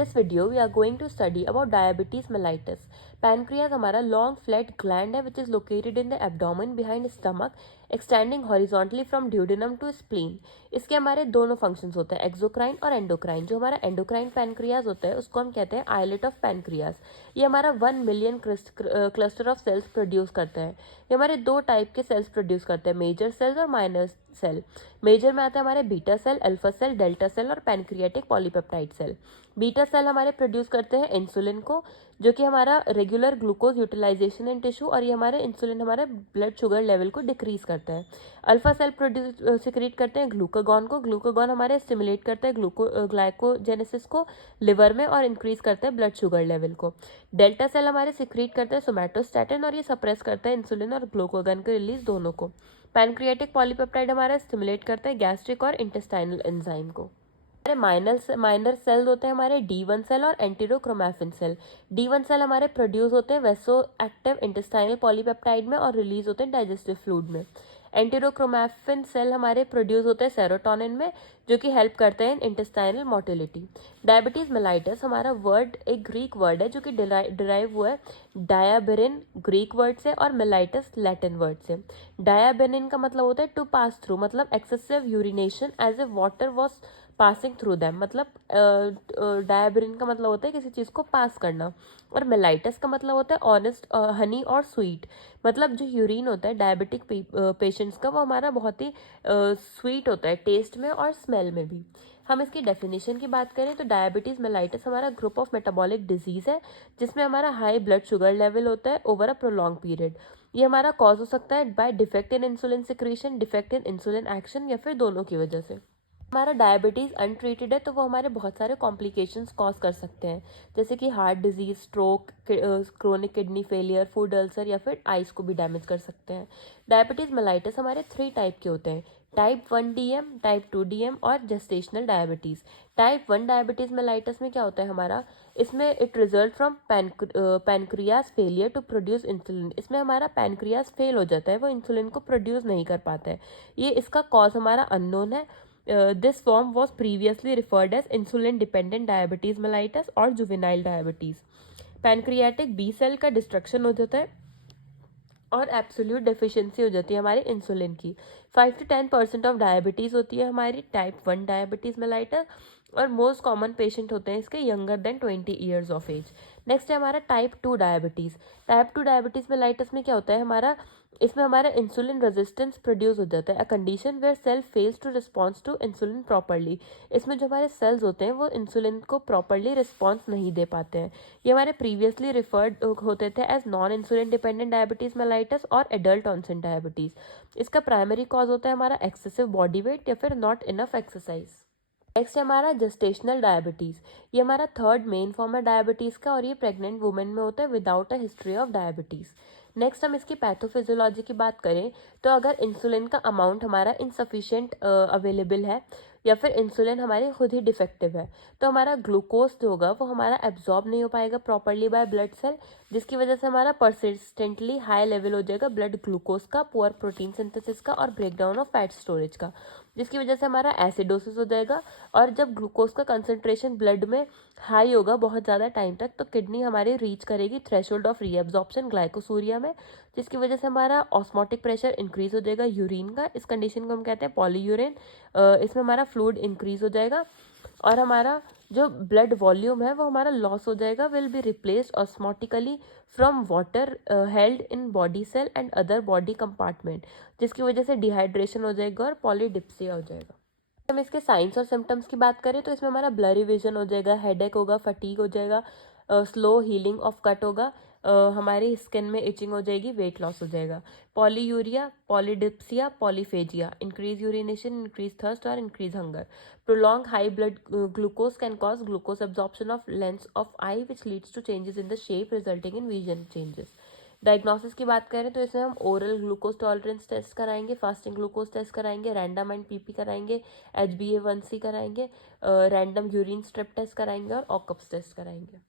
This video we are going to study about diabetes mellitus. Pancreas हमारा long flat gland है which is located in the abdomen behind stomach, extending horizontally from duodenum to spleen. इसके हमारे दोनों functions होते हैं exocrine और endocrine. जो हमारा एंडोक्राइन पैनक्रियाज होता है उसको हम कहते हैं आइलेट ऑफ पैनक्रियाज. ये हमारा 1 million cluster of sales produce करता है. ये हमारे दो टाइप के सेल्स प्रोड्यूस करते हैं, मेजर सेल्स और माइनर सेल. मेजर में आता है हमारे beta cell, alpha cell, delta cell और pancreatic polypeptide cell. Beta cell हमारे प्रोड्यूस करते हैं इंसुलिन को, जो कि हमारा regular glucose utilization in tissue, और ये हमारे इंसुलिन हमारे ब्लड शुगर लेवल को डिक्रीज करता है. अल्फा सेल प्रोड्यूस सिक्रीट करते हैं ग्लूकागॉन को. ग्लूकागॉन हमारे स्टिमुलेट करता है ग्लाइकोजेनेसिस को लिवर में और इंक्रीज करता है ब्लड शुगर लेवल को. डेल्टा सेल हमारे सिक्रीट करते हैं सोमैटोस्टैटिन और ये सप्रेस करता है इंसुलिन और ग्लूकागॉन के रिलीज दोनों को. पैनक्रियाटिक पॉलीपेप्टाइड हमारा स्टिमुलेट करता है गैस्ट्रिक और इंटेस्टाइनल एंजाइम को. हमारे माइनर सेल्स होते हैं हमारे D1 सेल और एंटेरोक्रोमैफिन सेल. D1 सेल हमारे प्रोड्यूस होते हैं वैसो एक्टिव इंटेस्टाइनल पॉलीपेप्टाइड में और रिलीज होते हैं डाइजेस्टिव फ्लूइड में. एंटेरोक्रोमैफिन सेल हमारे प्रोड्यूस होते हैं सेरोटोनिन में, जो कि हेल्प करते हैं इन इंटेस्टाइनल मोटिलिटी. डायबिटीज मेलाइटस हमारा वर्ड एक ग्रीक वर्ड है जो कि डिराइव हुआ है डायाबेरिन ग्रीक वर्ड से और मेलाइटस लैटिन वर्ड से. डायाबेरिन का मतलब होता है टू पास थ्रू, मतलब excessive urination as a water was passing through them. मतलब डायाबेरिन का मतलब होता है किसी चीज़ को पास करना. और मेलाइटस का मतलब होता है ऑनेस्ट हनी और स्वीट. मतलब जो यूरिन होता है डायबिटिक पेशेंट्स का वो हमारा बहुत ही स्वीट होता है टेस्ट में और स्मेल में भी. हम इसकी डेफिनेशन की बात करें तो डायबिटीज़ मेलाइटस हमारा ग्रुप ऑफ मेटाबॉलिक डिजीज़ है जिसमें हमारा हाई ब्लड शुगर लेवल होता है ओवर अ प्रोलॉन्ग पीरियड. ये हमारा कॉज हो सकता है by defect in insulin secretion, defect in insulin action या फिर दोनों की वजह से. हमारा डायबिटीज़ अनट्रीटेड है तो वो हमारे बहुत सारे कॉम्प्लिकेशंस कॉज कर सकते हैं, जैसे कि heart disease, stroke, chronic kidney failure, food ulcer या फिर आइस को भी डैमेज कर सकते हैं. डायबिटीज़ मेलाइटस हमारे 3 टाइप के होते हैं, टाइप 1 DM, टाइप 2 DM और gestational diabetes. Type 1 diabetes mellitus में क्या होता है हमारा, इसमें it result from pancreas failure to produce insulin. इसमें हमारा पैनक्रियाज फेल हो जाता है, वो इंसुलिन को प्रोड्यूस नहीं कर पाता है. ये इसका कॉज हमारा अननोन है. This form was previously referred as insulin-dependent diabetes mellitus और juvenile diabetes. Pancreatic B cell का डिस्ट्रक्शन हो जाता है और एब्सोल्यूट डेफिशिएंसी हो जाती है हमारे इंसुलिन की. 5 to 10% ऑफ डायबिटीज़ होती है हमारी टाइप 1 डायबिटीज़ मेलाइटस, और मोस्ट कॉमन पेशेंट होते हैं इसके younger than 20 years of age. Next है हमारा type 2 diabetes. Type 2 diabetes mellitus में क्या होता है हमारा, इसमें हमारा इंसुलिन रेजिस्टेंस प्रोड्यूस हो जाता है, a condition where cell fails to response to insulin properly. इसमें जो हमारे सेल्स होते हैं वो इंसुलिन को प्रॉपरली रिस्पॉन्स नहीं दे पाते हैं. ये हमारे प्रीवियसली रिफर्ड होते थे as non insulin dependent diabetes mellitus और एडल्ट ऑनसेट डायबिटीज़. इसका प्राइमरी कॉज होता है हमारा एक्सेसिव बॉडी वेट या फिर नॉट इनफ एक्सरसाइज. नेक्स्ट है हमारा जेस्टेशनल डायबिटीज़. ये हमारा थर्ड मेन फॉर्म है डायबिटीज़ का और ये प्रेग्नेंट वुमेन में होता है without a history of diabetes. Next हम इसकी पैथोफिजियोलॉजी की बात करें तो अगर इंसुलिन का अमाउंट हमारा इनसफिशिएंट अवेलेबल है या फिर इंसुलिन हमारी खुद ही डिफेक्टिव है तो हमारा ग्लूकोज जो होगा वो हमारा एब्जॉर्ब नहीं हो पाएगा प्रॉपरली बाय ब्लड सेल, जिसकी वजह से हमारा परसिस्टेंटली हाई लेवल हो जाएगा ब्लड ग्लूकोज का, पुअर प्रोटीन सिंथेसिस का और ब्रेकडाउन ऑफ फैट स्टोरेज का, जिसकी वजह से हमारा एसिडोसिस हो जाएगा. और जब ग्लूकोज का कंसंट्रेशन ब्लड में हाई होगा बहुत ज़्यादा टाइम तक तो किडनी हमारी रीच करेगी थ्रेशोल्ड ऑफ रीएब्जॉर्प्शन ग्लाइकोसूरिया में, जिसकी वजह से हमारा ऑस्मोटिक प्रेशर इंक्रीज हो जाएगा यूरिन का. इस कंडीशन को हम कहते हैं पॉलीयूरिन. इसमें हमारा फ्लूइड इंक्रीज हो जाएगा और हमारा जो ब्लड वॉल्यूम है वो हमारा लॉस हो जाएगा, will be replaced osmotically from water held in body cell and other body compartment, जिसकी वजह से डिहाइड्रेशन हो जाएगा और पॉलीडिप्सिया हो जाएगा. हम इसके साइंस और सिम्टम्स की बात करें तो इसमें हमारा ब्लरी विजन हो जाएगा, हेडेक होगा, फटीग हो जाएगा, स्लो हीलिंग ऑफ कट होगा, हमारी स्किन में इचिंग हो जाएगी, वेट लॉस हो जाएगा. Polyuria, polydipsia, polyphagia, increase urination, increase thirst और increase hunger. Prolong high blood glucose can cause glucose absorption of lens of eye which leads to changes in the shape resulting in vision changes. Diagnosis की बात करें तो इसमें हम oral glucose tolerance test कराएंगे, fasting glucose test कराएंगे, random and PP कराएंगे, HbA1c कराएंगे, रैंडम यूरिन स्ट्रिप टेस्ट कराएंगे और ऑकप्स टेस्ट कराएंगे.